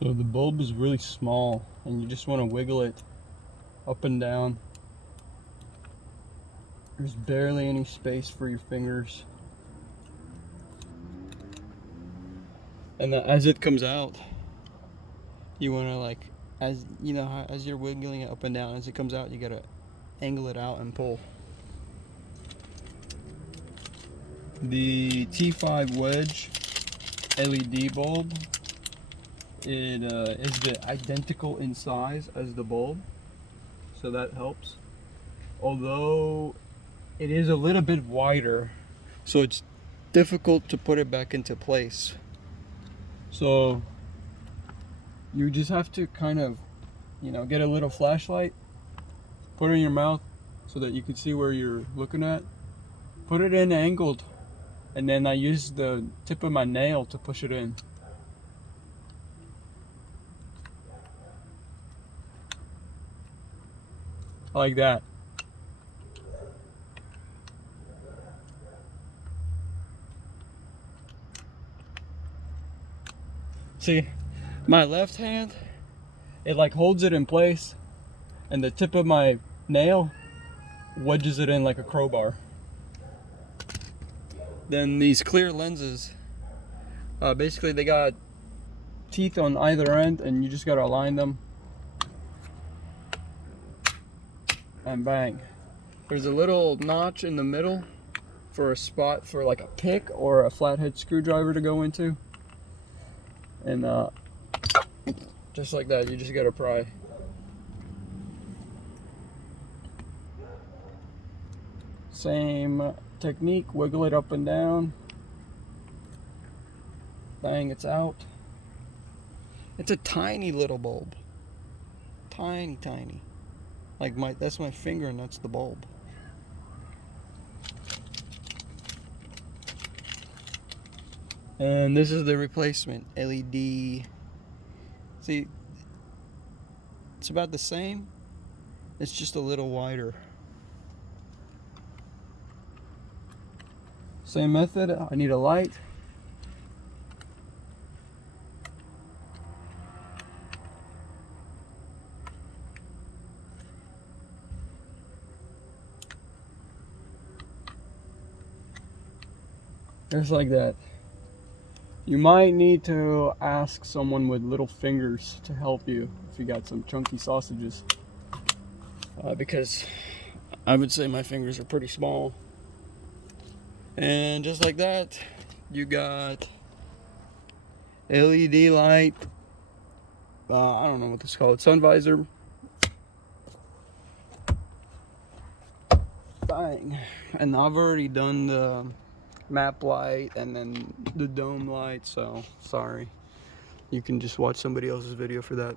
So the bulb is really small and you just want to wiggle it up and down. There's barely any space for your fingers. And as it comes out, you want to, like, as you know, as you're wiggling it up and down, as it comes out, you gotta angle it out and pull. The T5 wedge LED bulb, it is identical in size as the bulb, so that helps. Although it is a little bit wider, so it's difficult to put it back into place. So you just have to kind of, get a little flashlight, put it in your mouth so that you can see where you're looking at. Put it in angled, and then I use the tip of my nail to push it in. Like that. See, my left hand, it like holds it in place, and the tip of my nail wedges it in like a crowbar. Then these clear lenses, basically they got teeth on either end, and you just gotta align them, and bang. There's a little notch in the middle for a spot for like a pick or a flathead screwdriver to go into. And just like that, you just gotta pry. Same technique, wiggle it up and down. Bang, it's out. It's a tiny little bulb. Tiny, tiny. Like that's my finger and that's the bulb. And this is the replacement LED. See, it's about the same. It's just a little wider. Same method. I need a light. Just like that. You might need to ask someone with little fingers to help you if you got some chunky sausages. Because I would say my fingers are pretty small. And just like that, you got LED light. I don't know what this is called. Sun Visor. Bang. And I've already done the map light and then the dome light, so sorry. You can just watch somebody else's video for that.